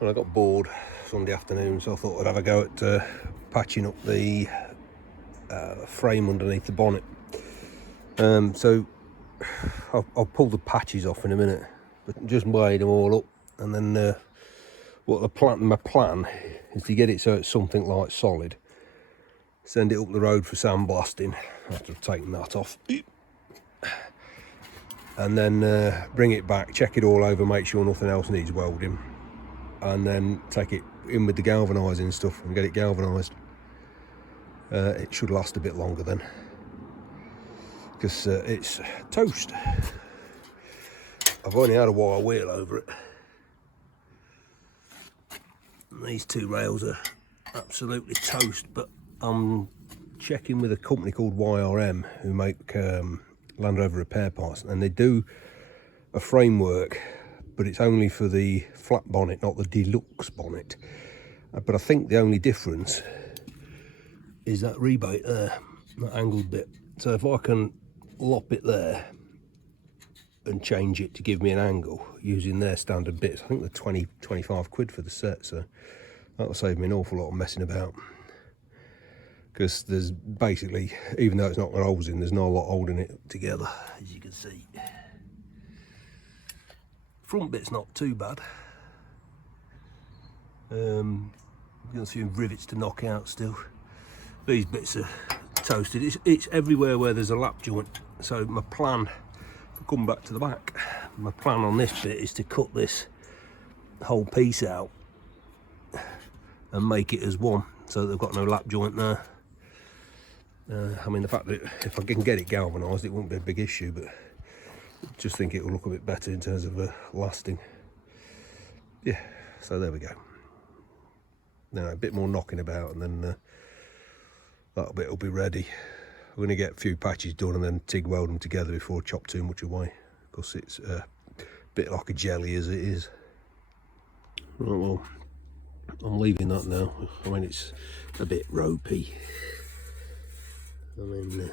Well, I got bored Sunday afternoon, so I thought I'd have a go at patching up the frame underneath the bonnet. So I'll pull the patches off in a minute, but just weighed them all up, and then my plan is to get it so it's something like solid. Send it up the road for sandblasting after I've taken that off, and then bring it back, check it all over, make sure nothing else needs welding, and then take it in with the galvanising stuff and get it galvanised. It should last a bit longer then, because it's toast. I've only had a wire wheel over it, and these two rails are absolutely toast, but I'm checking with a company called YRM who make Land Rover repair parts, and they do a framework, but it's only for the flat bonnet, not the deluxe bonnet. But I think the only difference is that rebate there, that angled bit. So if I can lop it there and change it to give me an angle using their standard bits, I think they're 20-25 quid for the set, so that'll save me an awful lot of messing about. Because there's basically, even though it's not got holes in, there's not a lot holding it together, as you can see. Front bit's not too bad. Got a few rivets to knock out still. These bits are toasted. It's everywhere where there's a lap joint. So my plan, if I come back to the back, my plan on this bit is to cut this whole piece out and make it as one, so that they've got no lap joint there. I mean, the fact that if I can get it galvanised, it won't be a big issue, but I just think it will look a bit better in terms of lasting. Yeah, so there we go. Now a bit more knocking about, and then that bit will be ready. We're going to get a few patches done and then TIG weld them together before I chop too much away, because it's a bit like a jelly as it is. Right, well, I'm leaving that now. I mean, it's a bit ropey. I mean,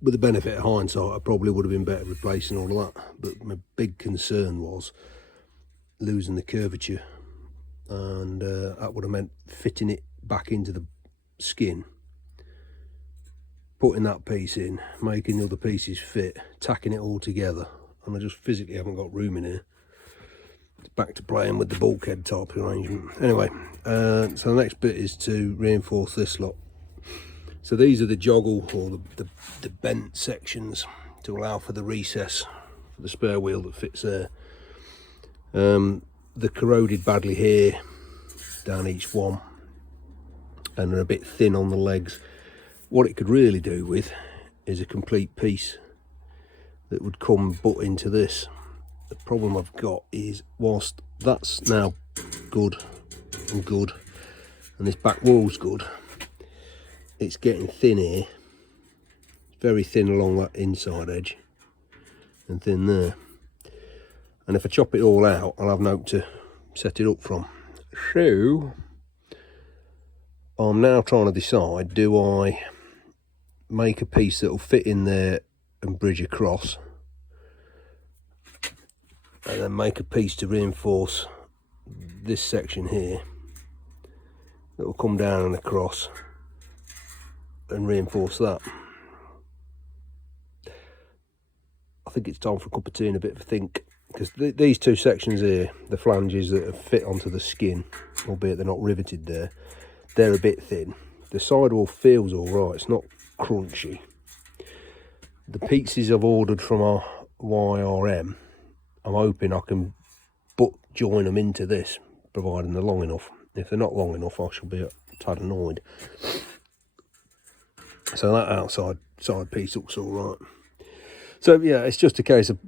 with the benefit of hindsight, I probably would have been better replacing all of that, but my big concern was losing the curvature, and that would have meant fitting it back into the skin, putting that piece in, making the other pieces fit, tacking it all together, and I just physically haven't got room in here. It's back to playing with the bulkhead type arrangement. Anyway, so the next bit is to reinforce this lot. So these are the joggle, or the bent sections, to allow for the recess for the spare wheel that fits there. They're corroded badly here, down each one, and they're a bit thin on the legs. What it could really do with is a complete piece that would come butt into this. The problem I've got is, whilst that's now good, and this back wall's good, it's getting thin here, very thin along that inside edge, and thin there. And if I chop it all out, I'll have note to set it up from. So I'm now trying to decide, do I make a piece that will fit in there and bridge across, and then make a piece to reinforce this section here that will come down and across and reinforce that. I think it's time for a cup of tea and a bit of a think, because these two sections here, the flanges that fit onto the skin, albeit they're not riveted there, they're a bit thin. The sidewall feels all right, it's not crunchy. The pieces I've ordered from our YRM, I'm hoping I can butt join them into this, providing they're long enough. If they're not long enough, I shall be a tad annoyed. So that outside side piece looks all right. So yeah, it's just a case of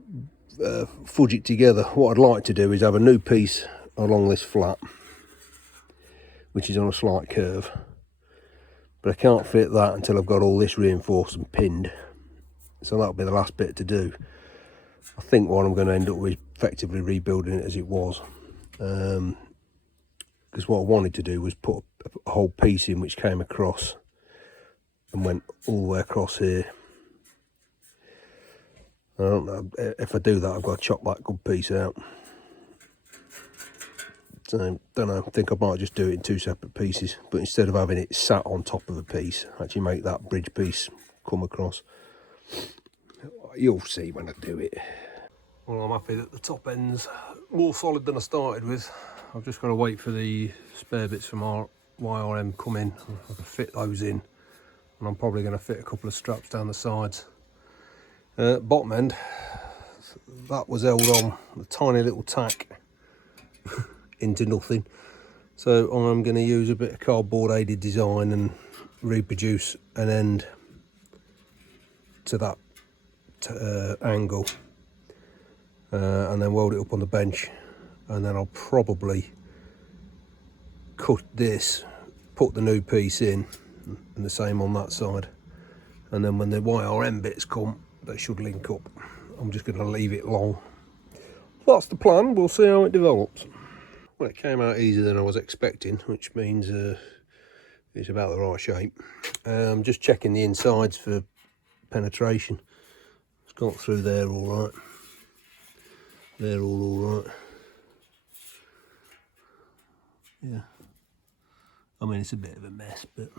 fudge it together. What I'd like to do is have a new piece along this flat, which is on a slight curve, but I can't fit that until I've got all this reinforced and pinned. So that'll be the last bit to do. I think what I'm going to end up with is effectively rebuilding it as it was, because what I wanted to do was put a whole piece in which came across and went all the way across here. I don't know, if I do that, I've got to chop that good piece out. So, don't know, I think I might just do it in 2 separate pieces, but instead of having it sat on top of a piece, actually make that bridge piece come across. You'll see when I do it. Well, I'm happy that the top end's more solid than I started with. I've just got to wait for the spare bits from our YRM come in. I can fit those in, and I'm probably going to fit a couple of straps down the sides. Bottom end, that was held on a tiny little tack into nothing. So I'm going to use a bit of cardboard aided design and reproduce an end to that angle, and then weld it up on the bench, and then I'll probably cut this, put the new piece in, and the same on that side, and then when the YRM bits come, they should link up. I'm just going to leave it long. That's the plan. We'll see how it develops. Well, it came out easier than I was expecting, which means it's about the right shape. Just checking the insides for penetration. It's got through there all right. They're all right. Yeah. I mean, it's a bit of a mess, but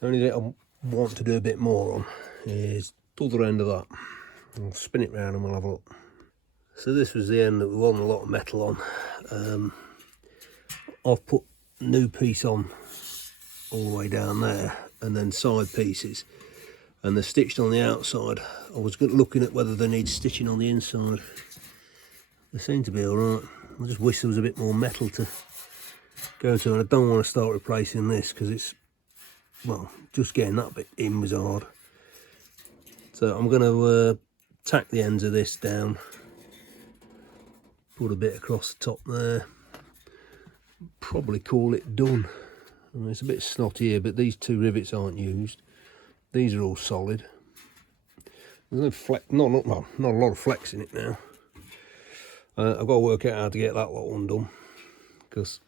the only thing I want to do a bit more on is the other end of that. I'll spin it round and we'll have a look. So this was the end that we wasn't a lot of metal on. I've put a new piece on all the way down there, and then side pieces, and they're stitched on the outside. I was looking at whether they need stitching on the inside. They seem to be all right. I just wish there was a bit more metal to go to, and I don't want to start replacing this because it's, well, just getting that bit in was hard. So I'm going to tack the ends of this down, put a bit across the top there, probably call it done. I mean, it's a bit snotty here, but these 2 rivets aren't used. These are all solid. There's no flex, not a lot of flex in it now. I've got to work out how to get that lot undone, because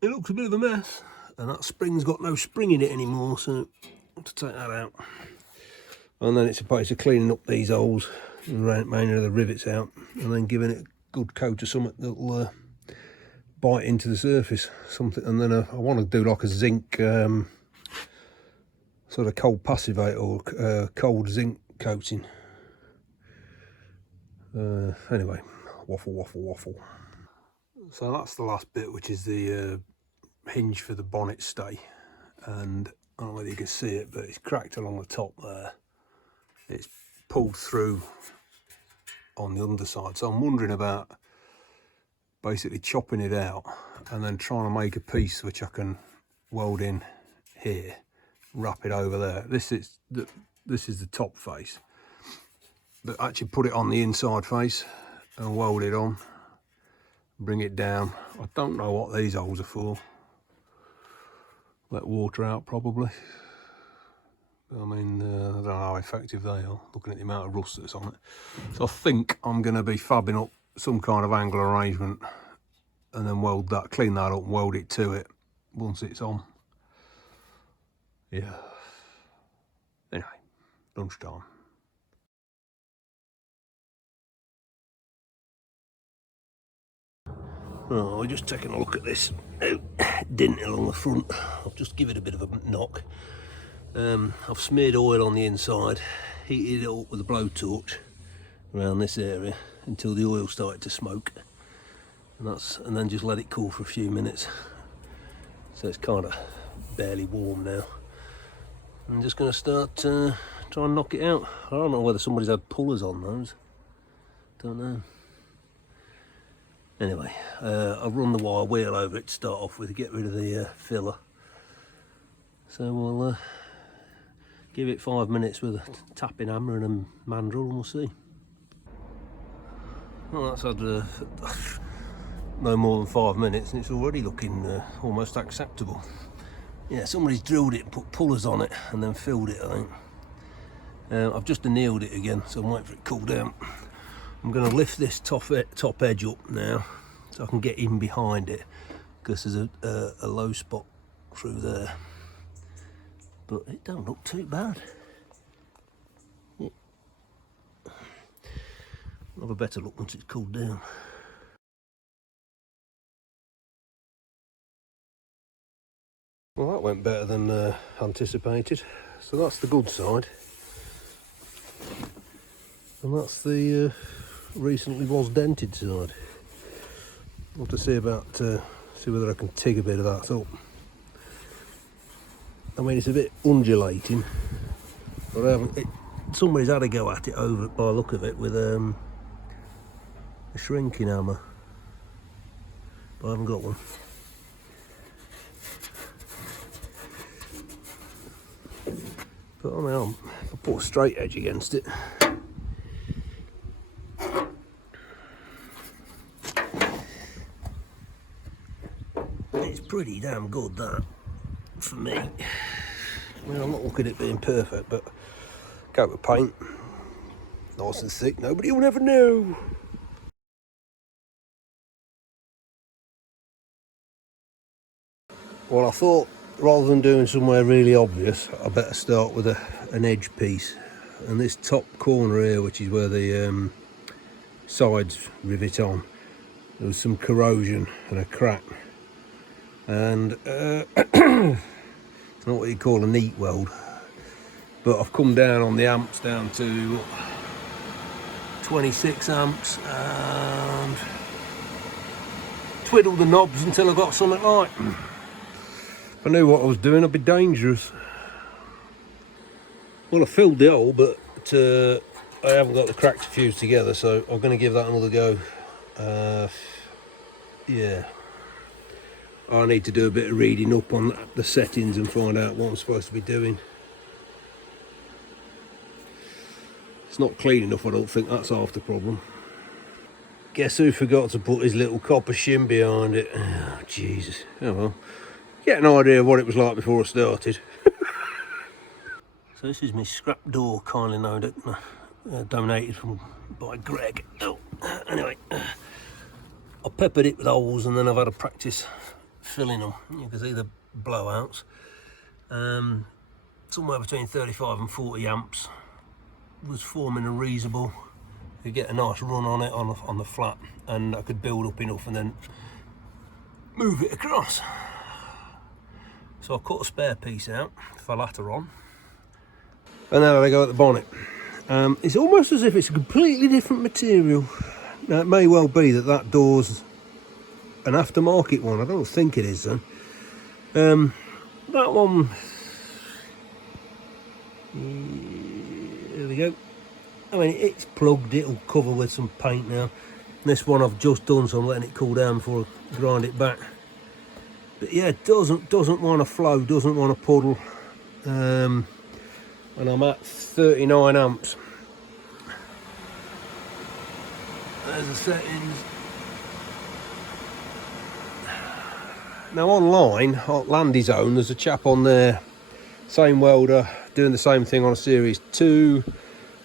it looks a bit of a mess, and that spring's got no spring in it anymore, so I have to take that out. And then it's a case of cleaning up these holes, remaining of the rivets out, and then giving it a good coat of something that'll bite into the surface, something. And then I want to do like a zinc sort of cold passivate or cold zinc coating. Anyway, waffle. So that's the last bit, which is the hinge for the bonnet stay, and I don't know whether you can see it, but it's cracked along the top there. It's pulled through on the underside, so I'm wondering about basically chopping it out and then trying to make a piece which I can weld in here, wrap it over there. This is the top face, but actually put it on the inside face and weld it on, bring it down. I don't know what these holes are for. Let water out probably. I mean, I don't know how effective they are, looking at the amount of rust that's on it. So I think I'm going to be fabbing up some kind of angle arrangement and then weld that, clean that up and weld it to it once it's on. Yeah. Anyway, lunchtime. Oh, we're just taking a look at this dint along the front. I've just given it a bit of a knock. I've smeared oil on the inside, heated it up with a blowtorch around this area until the oil started to smoke, and then just let it cool for a few minutes. So it's kind of barely warm now. I'm just going to start trying to knock it out. I don't know whether somebody's had pullers on those. Don't know. Anyway, I'll run the wire wheel over it to start off with to get rid of the filler. So we'll give it 5 minutes with a tapping hammer and a mandrel, and we'll see. Well, that's had no more than 5 minutes, and it's already looking almost acceptable. Yeah, somebody's drilled it and put pullers on it and then filled it, I think. I've just annealed it again, so I'm waiting for it to cool down. I'm going to lift this top edge up now so I can get in behind it, because there's a low spot through there. But it don't look too bad. Yeah. I'll have a better look once it's cooled down. Well, that went better than anticipated. So that's the good side. And that's the recently was dented side. I'll have to see about, see whether I can tig a bit of that up. I mean, it's a bit undulating, but I haven't, somebody's had a go at it over by the look of it with a shrinking hammer, but I haven't got one. But on my arm, if I put a straight edge against it, it's pretty damn good, that, for me. I mean, I'm not looking at it being perfect, but coat of paint, nice and thick, nobody will ever know. Well, I thought rather than doing somewhere really obvious, I better start with an edge piece. And this top corner here, which is where the sides rivet on, there was some corrosion and a crack. And it's not what you call a neat weld, but I've come down on the amps down to 26 amps and twiddled the knobs until I got something right. If I knew what I was doing, I'd be dangerous. Well, I filled the hole, but I haven't got the crack to fuse together, so I'm going to give that another go. Yeah, I need to do a bit of reading up on the settings and find out what I'm supposed to be doing. It's not clean enough, I don't think. That's half the problem. Guess who forgot to put his little copper shim behind it? Oh, Jesus. Oh well. Get an idea of what it was like before I started. So this is my scrap door, kindly donated by Greg. Oh, anyway, I peppered it with holes and then I've had a practice filling them. You can see the blowouts. Somewhere between 35 and 40 amps was forming a reasonable. You get a nice run on it on the flat, and I could build up enough and then move it across. So I cut a spare piece out for later on. And then I go at the bonnet. It's almost as if it's a completely different material. Now it may well be that door's an aftermarket one. I don't think it is then. That one, there we go. I mean, it's plugged, it'll cover with some paint now. This one I've just done, so I'm letting it cool down before I grind it back. But yeah, it doesn't want to flow, doesn't want to puddle. And I'm at 39 amps. There's the settings. Now online, at Landy Zone, there's a chap on there, same welder, doing the same thing on a Series 2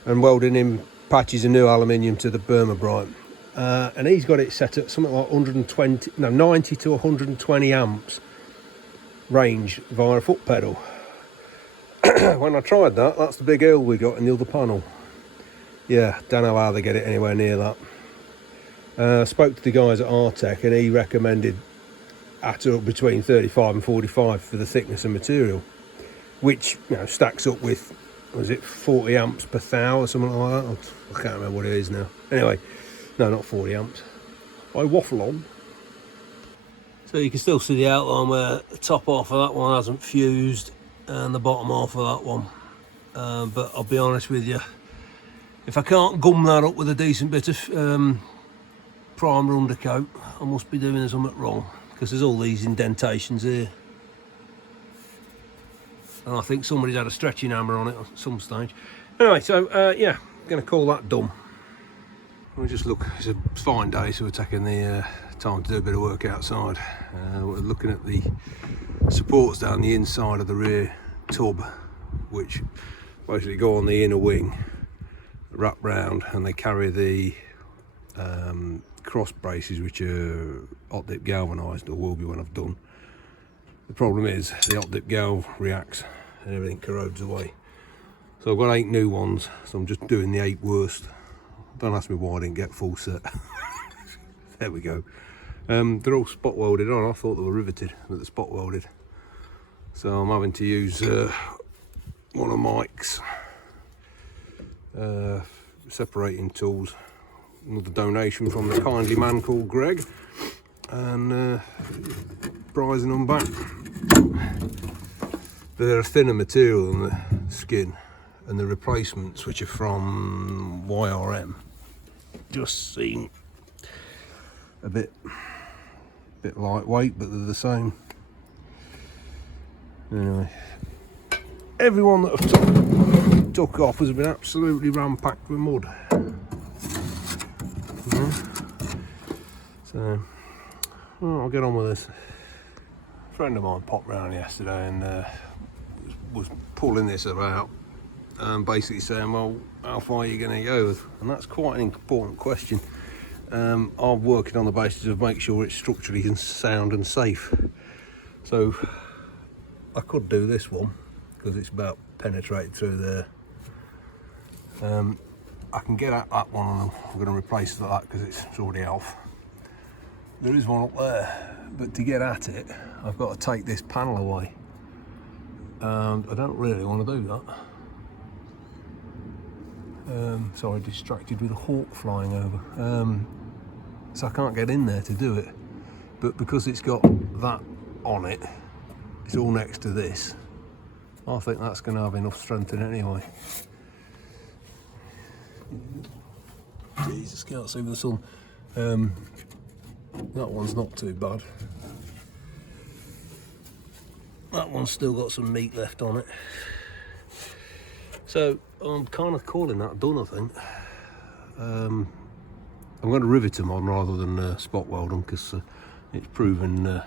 and welding in patches of new aluminium to the Burma Bright. And he's got it set at something like 90 to 120 amps range via a foot pedal. When I tried that, that's the big hole we got in the other panel. Yeah, don't know how they get it anywhere near that. Spoke to the guys at Artec and he recommended at or between 35 and 45 for the thickness of material, which, you know, stacks up with, was it 40 amps per thou or something like that? I can't remember what it is now. Anyway, no, not 40 amps. I waffle on. So you can still see the outline where the top half of that one hasn't fused and the bottom half of that one. But I'll be honest with you, if I can't gum that up with a decent bit of primer undercoat, I must be doing something wrong, because there's all these indentations here. And I think somebody's had a stretching hammer on it at some stage. Anyway, so yeah, I'm going to call that done. We just look, it's a fine day, so we're taking the time to do a bit of work outside. We're looking at the supports down the inside of the rear tub, which basically go on the inner wing, wrap round, and they carry the cross braces, which are hot dip galvanised, or will be when I've done. The problem is the hot dip galv reacts and everything corrodes away. So I've got 8 new ones, so I'm just doing the 8 worst. Don't ask me why I didn't get full set. There we go. They're all spot welded on. I thought they were riveted, but they're spot welded. So I'm having to use one of Mike's separating tools, another donation from the kindly man called Greg, and prizing them back. They're a thinner material than the skin, and the replacements, which are from YRM, just seem a bit lightweight, but they're the same. Anyway, everyone that I've took off has been absolutely ram-packed with mud. So, well, I'll get on with this. A friend of mine popped round yesterday and was pulling this about, and basically saying, well, how far are you going to go? And that's quite an important question. I'm working on the basis of make sure it's structurally sound and safe. So I could do this one because it's about penetrated through there. I can get at that one, and I'm going to replace that because it's already off. There is one up there, but to get at it I've got to take this panel away, and I don't really want to do that. Sorry, distracted with a hawk flying over. So I can't get in there to do it, but because it's got that on it, it's all next to this, I think that's going to have enough strength in it anyway. Jesus, can't see with the sun. That one's not too bad. That one's still got some meat left on it. So I'm kind of calling that done, I think. I'm going to rivet them on rather than spot weld them, because it's proven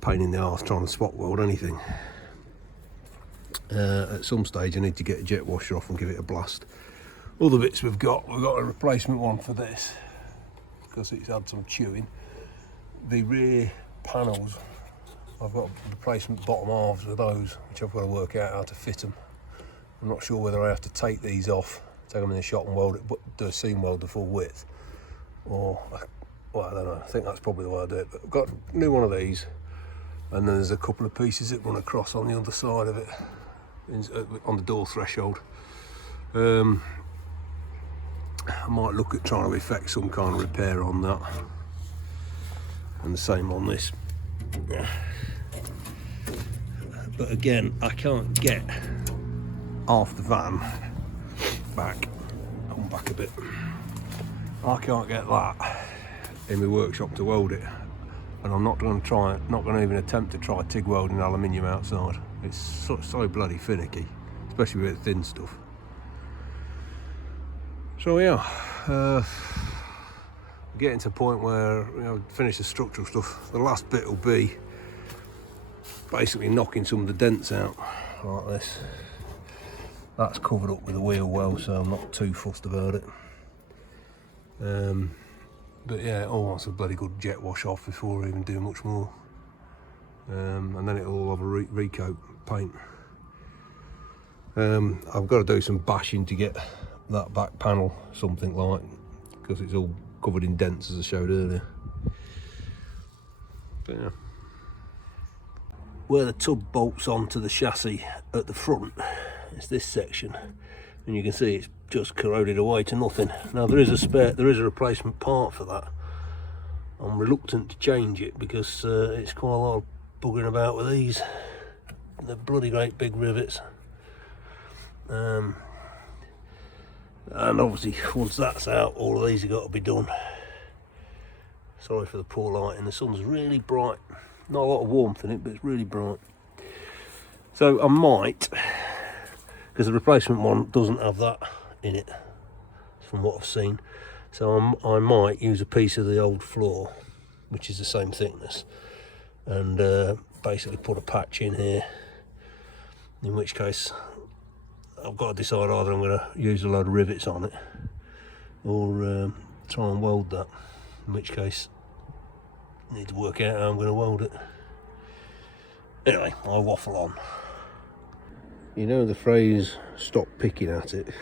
pain in the arse trying to spot weld anything. At some stage I need to get a jet washer off and give it a blast. Other bits we've got a replacement one for this because it's had some chewing. The rear panels, I've got replacement bottom halves of those, which I've got to work out how to fit them. I'm not sure whether I have to take these off, take them in the shop and weld it, but do a seam weld the full width, or, well, I don't know, I think that's probably the way I do it. But I've got a new one of these, and then there's a couple of pieces that run across on the other side of it, on the door threshold. I might look at trying to effect some kind of repair on that, and the same on this. But again, I can't get half the van back. Come back a bit. I can't get that in my workshop to weld it, and I'm not going to even attempt to try TIG welding aluminium outside. It's so bloody finicky, especially with thin stuff. So yeah, getting to a point where, you know, finish the structural stuff. The last bit will be basically knocking some of the dents out like this. That's covered up with a wheel well, so I'm not too fussed about it. But yeah, it all wants a bloody good jet wash off before I even do much more. And then it'll all have a recoat paint. I've got to do some bashing to get that back panel something like, because it's all covered in dents as I showed earlier. But yeah, where the tub bolts onto the chassis at the front, it's this section, and you can see it's just corroded away to nothing. Now there is a replacement part for that. I'm reluctant to change it because it's quite a lot of buggering about with these. They're bloody great big rivets. And obviously once that's out, all of these have got to be done. Sorry for the poor lighting, the sun's really bright. Not a lot of warmth in it, but it's really bright. So I might, because the replacement one doesn't have that in it from what I've seen, so I might use a piece of the old floor, which is the same thickness, and basically put a patch in here, in which case I've got to decide either I'm going to use a load of rivets on it or try and weld that, in which case I need to work out how I'm going to weld it. Anyway, I'll waffle on. You know the phrase, stop picking at it?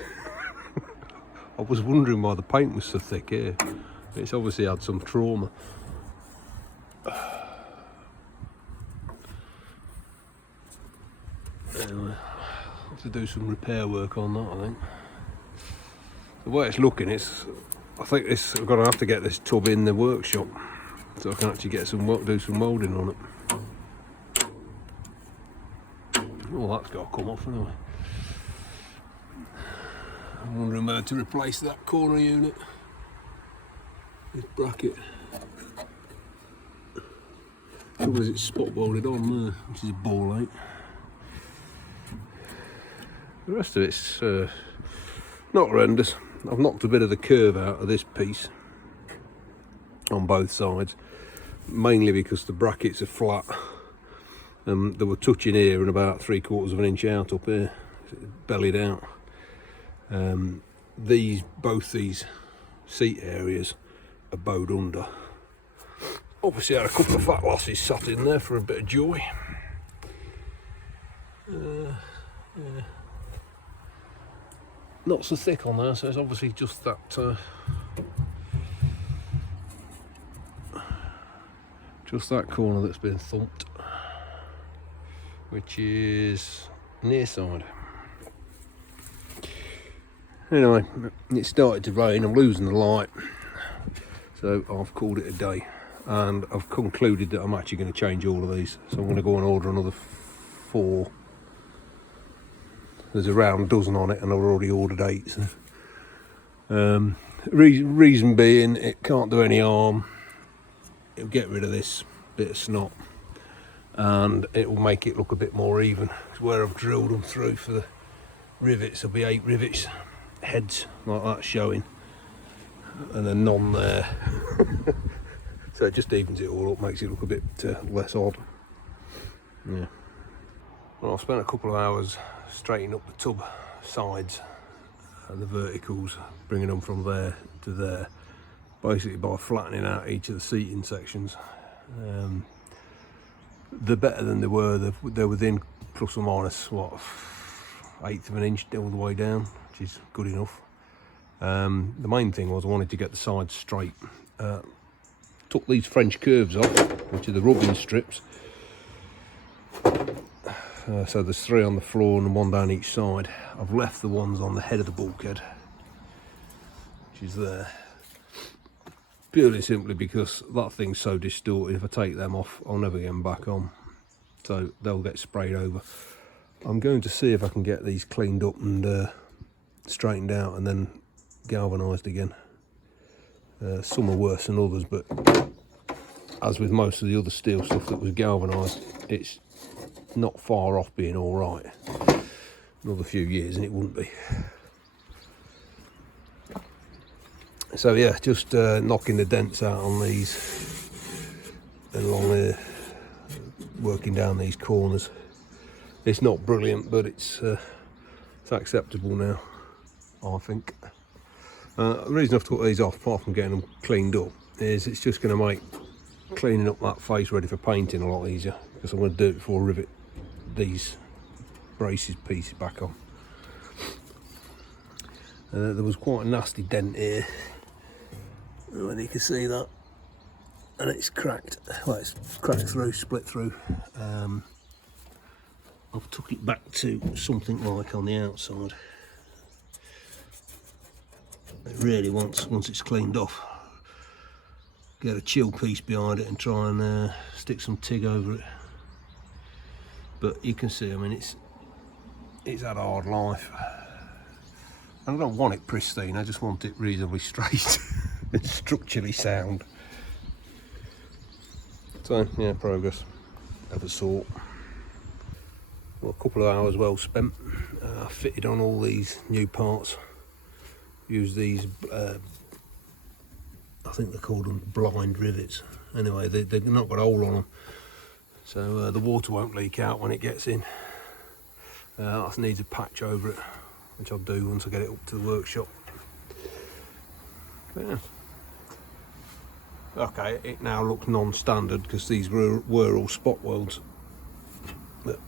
I was wondering why the paint was so thick here. It's obviously had some trauma. Anyway, I'll have to do some repair work on that, I think. The way it's looking, I think I'm going to have to get this tub in the workshop so I can actually get do some welding on it. Oh, that's got to come off anyway. I'm wondering whether to replace that corner unit, this bracket. Trouble is it's spot welded on there, which is a ball ache. The rest of it's not horrendous. I've knocked a bit of the curve out of this piece on both sides, mainly because the brackets are flat. They were touching here and about 3/4 of an inch out up here, bellied out. Both these seat areas are bowed under. Obviously I had a couple of fat lasses sat in there for a bit of joy. Yeah. Not so thick on there, so it's obviously just that corner that's been thumped, which is near side. Anyway, it started to rain, I'm losing the light, so I've called it a day, and I've concluded that I'm actually going to change all of these, so I'm going to go and order another 4. There's around a dozen on it and I've already ordered 8. So. Reason being, it can't do any harm. It'll get rid of this bit of snot and it will make it look a bit more even. Where I've drilled them through for the rivets, there'll be 8 rivets, heads like that showing, and then none there. So it just evens it all up, makes it look a bit less odd. Yeah. Well, I've spent a couple of hours straightening up the tub sides and the verticals, bringing them from there to there, basically by flattening out each of the seating sections. They're better than they were. They're within plus or minus what, 1/8 of an inch all the way down, which is good enough. The main thing was I wanted to get the sides straight. Took these French curves off, which are the rubbing strips. So there's 3 on the floor and 1 down each side. I've left the ones on the head of the bulkhead, which is there, purely simply because that thing's so distorted. If I take them off, I'll never get them back on, so they'll get sprayed over. I'm going to see if I can get these cleaned up and straightened out and then galvanised again. Some are worse than others, but as with most of the other steel stuff that was galvanised, it's not far off being all right. Another few years and it wouldn't be. So yeah, just knocking the dents out on these and along there, working down these corners. It's not brilliant, but it's acceptable now, I think. The reason I've took these off, apart from getting them cleaned up, is it's just going to make cleaning up that face ready for painting a lot easier, because I'm going to do it before I rivet these braces pieces back on. There was quite a nasty dent here, and you can see that, and it's cracked. Well, it's cracked through, split through. I've took it back to something like on the outside. It really once it's cleaned off, get a chill piece behind it and try and stick some TIG over it. But you can see, I mean, it's had a hard life, and I don't want it pristine. I just want it reasonably straight and structurally sound. So yeah, progress of a sort. Well, a couple of hours well spent. I fitted on all these new parts. Used these, I think they're called them blind rivets. Anyway, they've not got a hole on them, so the water won't leak out when it gets in. That needs a patch over it, which I'll do once I get it up to the workshop. But yeah. Okay, it now looks non-standard because these were all spot welds. But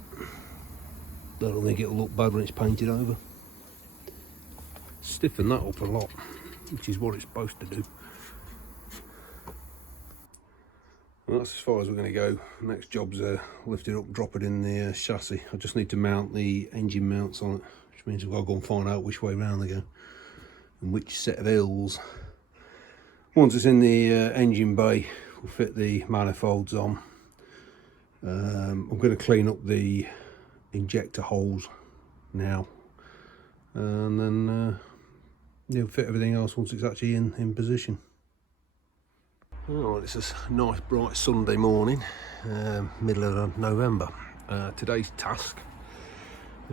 I don't think it'll look bad when it's painted over. Stiffen that up a lot, which is what it's supposed to do. Well, that's as far as we're going to go. Next job's lift it up, drop it in the chassis. I just need to mount the engine mounts on it, which means we've got to go and find out which way round they go and which set of hills. Once it's in the engine bay, we'll fit the manifolds on. I'm going to clean up the injector holes now, and then yeah, fit everything else once it's actually in position. Oh, it's a nice bright Sunday morning, middle of November. Today's task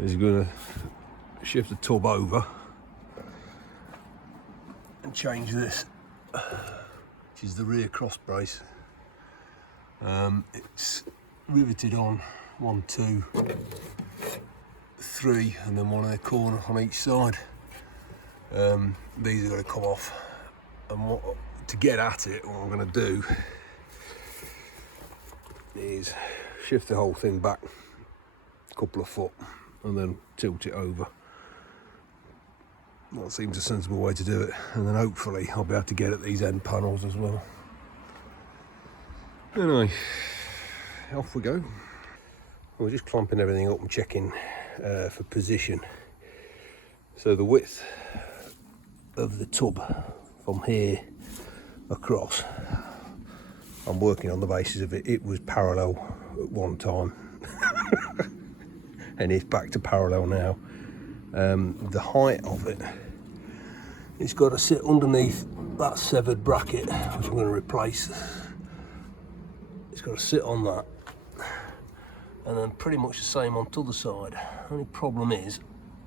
is going to shift the tub over and change this, which is the rear cross brace. It's riveted on 1, 2, 3, and then one in the corner on each side. These are going to come off, and to get at it, what I'm going to do is shift the whole thing back a couple of foot and then tilt it over. That seems a sensible way to do it, and then hopefully I'll be able to get at these end panels as well. Anyway, off we go. We're just clamping everything up and checking for position. So the width of the tub from here across, I'm working on the basis of it was parallel at one time and it's back to parallel now. The height of it's got to sit underneath that severed bracket, which I'm going to replace. It's got to sit on that, and then pretty much the same on the other side. Only problem is,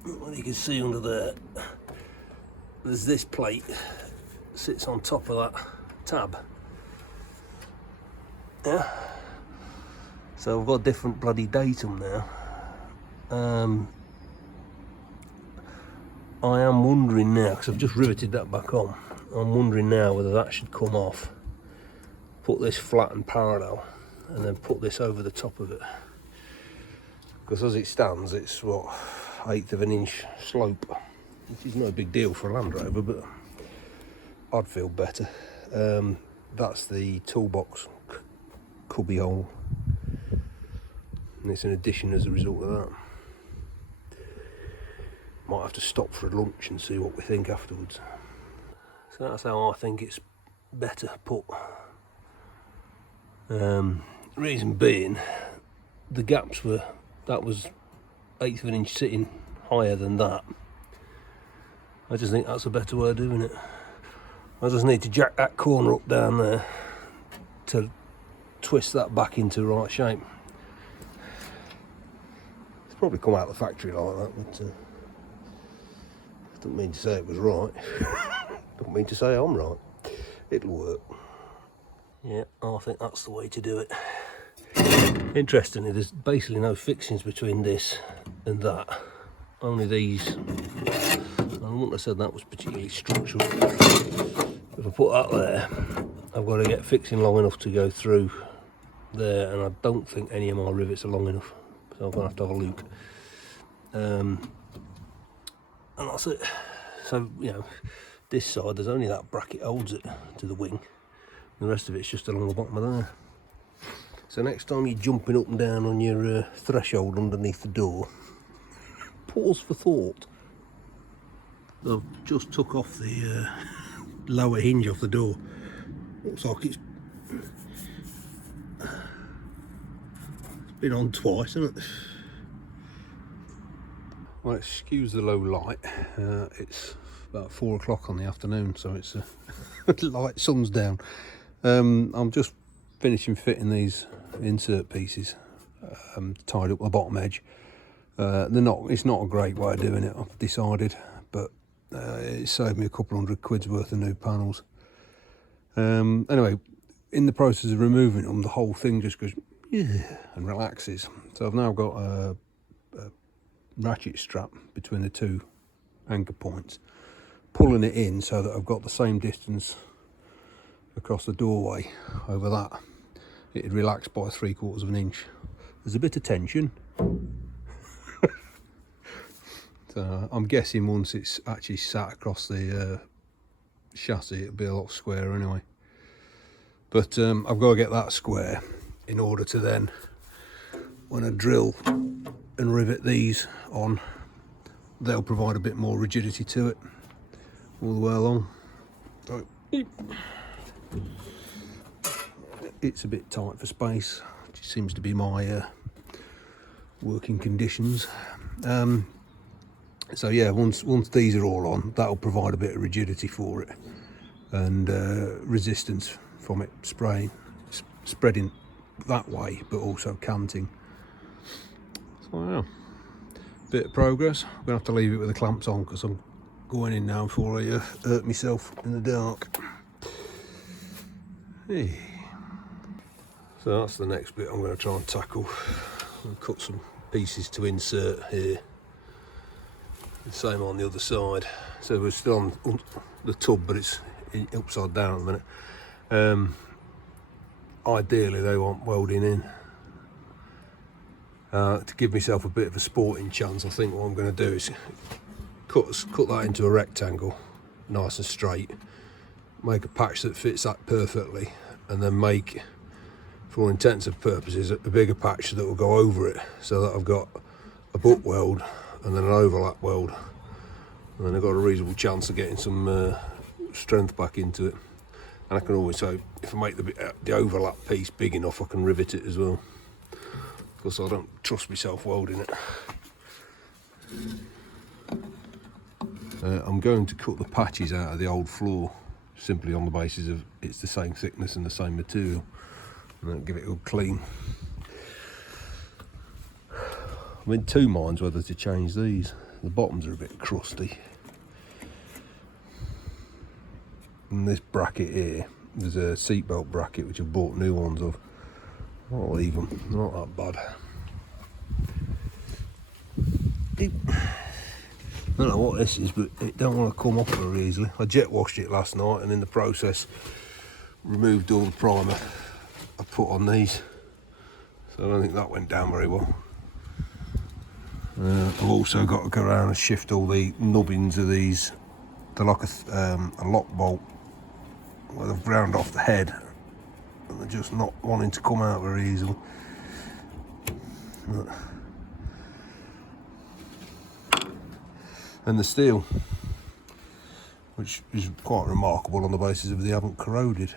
what you can see under there, there's this plate sits on top of that tab. Yeah. So I've got a different bloody datum now. I am wondering now, because I've just riveted that back on, I'm wondering now whether that should come off, put this flat and parallel, and then put this over the top of it. Because as it stands, it's what, 1/8 of an inch slope, which is no big deal for a Land Rover, but I'd feel better. That's the toolbox cubby hole, and it's an addition as a result of that. Might have to stop for a lunch and see what we think afterwards. So that's how I think it's better put. Reason being, the gaps that was 1/8 of an inch sitting higher than that. I just think that's a better way of doing it. I just need to jack that corner up down there to twist that back into right shape. It's probably come out of the factory like that, but I don't mean to say it was right. Don't mean to say I'm right. It'll work. Yeah, I think that's the way to do it. Interestingly, there's basically no fixings between this and that. Only these. I wouldn't have said that was particularly structural. If I put that there, I've got to get fixing long enough to go through there, and I don't think any of my rivets are long enough, so I'm going to have a look. And that's it. So, you know, this side, there's only that bracket holds it to the wing. The rest of it's just along the bottom of there. So next time you're jumping up and down on your threshold underneath the door, pause for thought. I've just took off the lower hinge off the door. Looks like it's been on twice, hasn't it? Well, excuse the low light. It's about 4 o'clock on the afternoon, so it's light, sun's down. I'm just finishing fitting these insert pieces, tied up the bottom edge. It's not a great way of doing it, I've decided, but it saved me a couple £100 worth of new panels. Anyway, in the process of removing them, the whole thing just goes yeah and relaxes. So I've now got a ratchet strap between the two anchor points, pulling it in so that I've got the same distance across the doorway. Over that, it'd relax by 3/4 of an inch. There's a bit of tension. So I'm guessing once it's actually sat across the chassis, it'll be a lot squarer anyway. But I've got to get that square in order to then, when I drill and rivet these on, they'll provide a bit more rigidity to it all the way along. So, it's a bit tight for space, which seems to be my working conditions. So yeah, once these are all on, that'll provide a bit of rigidity for it and resistance from it spreading that way, but also canting. So yeah, bit of progress. I'm gonna have to leave it with the clamps on because I'm going in now before I hurt myself in the dark. Hey. So that's the next bit I'm going to try and tackle. I'll cut some pieces to insert here. The same on the other side. So we're still on the tub, but it's upside down at the minute. Ideally they want welding in. To give myself a bit of a sporting chance, I think what I'm going to do is cut that into a rectangle, nice and straight, make a patch that fits that perfectly, and then make, for all intents and purposes, a bigger patch that will go over it, so that I've got a butt weld and then an overlap weld, and then I've got a reasonable chance of getting some strength back into it. And I can always, so if I make the overlap piece big enough, I can rivet it as well, because I don't trust myself welding it. I'm going to cut the patches out of the old floor simply on the basis of it's the same thickness and the same material, and then give it all clean. I'm in two minds whether to change these. The bottoms are a bit crusty, and this bracket here, there's a seatbelt bracket which I've bought new ones of. I'll leave them, they're not that bad. I don't know what this is, but it don't want to come off very easily. I jet washed it last night, and in the process removed all the primer I put on these, so I don't think that went down very well. I've also got to go around and shift all the nubbins of these. They're like a lock bolt where they've ground off the head, and they're just not wanting to come out very easily. And the steel, which is quite remarkable on the basis of they haven't corroded.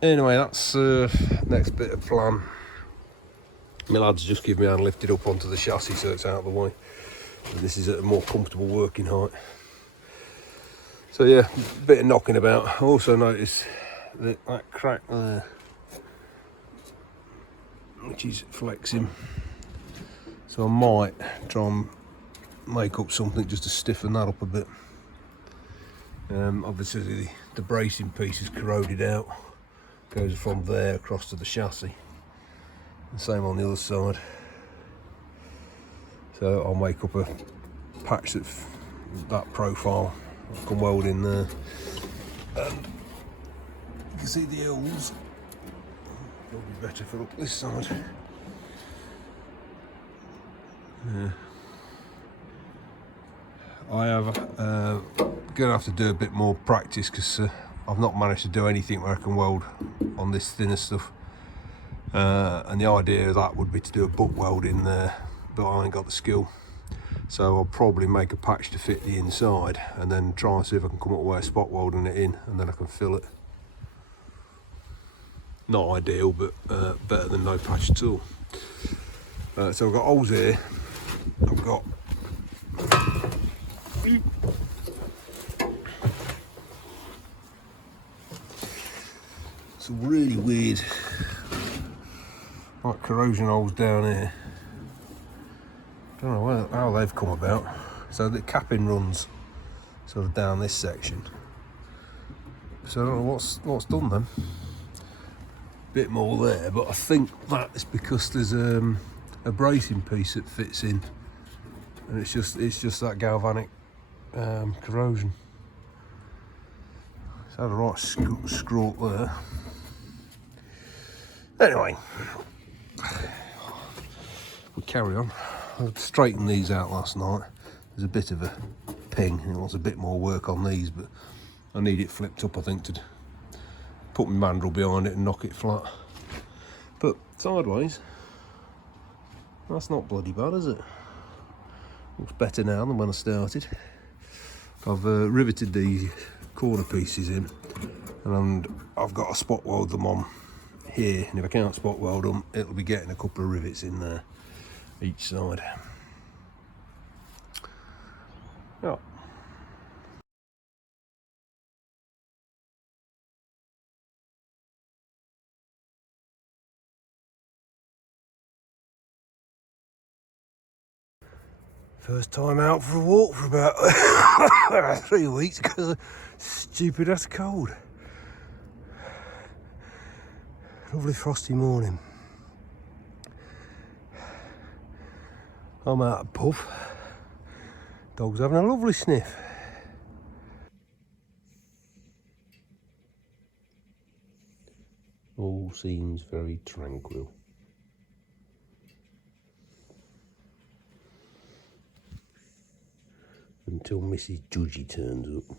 Anyway, that's next bit of plan. My lads just give me a hand, lifted up onto the chassis so it's out of the way. And this is at a more comfortable working height. So yeah, a bit of knocking about. I also noticed that crack there, which is flexing. So I might try and make up something just to stiffen that up a bit. Obviously the bracing piece is corroded out, goes from there across to the chassis. The same on the other side. So I'll make up a patch that profile. I can weld in there. And you can see the L's. Probably better for up this side. Yeah. I have gonna have to do a bit more practice because I've not managed to do anything where I can weld on this thinner stuff. And the idea of that would be to do a butt weld in there, but I ain't got the skill. So I'll probably make a patch to fit the inside and then try and see if I can come up with a way of spot welding it in, and then I can fill it. Not ideal, but better than no patch at all. So I've got holes here. I've got some really weird like corrosion holes down here. Don't know how they've come about. So the capping runs sort of down this section. So I don't know what's done then. Bit more there, but I think that is because there's a bracing piece that fits in, and it's just that galvanic corrosion. It's had a right screw up there. Anyway, we carry on. I straightened these out last night. There's a bit of a ping, and it wants a bit more work on these, but I need it flipped up, I think, to put my mandrel behind it and knock it flat. But sideways, that's not bloody bad, is it? Looks better now than when I started. I've riveted the corner pieces in, and I've got to spot weld them on here, and if I can't spot weld them, it'll be getting a couple of rivets in there each side. Yeah. First time out for a walk for about 3 weeks because of stupid ass cold. Lovely frosty morning. I'm out of puff. Dog's having a lovely sniff. All seems very tranquil. Until Mrs. Judgy turns up.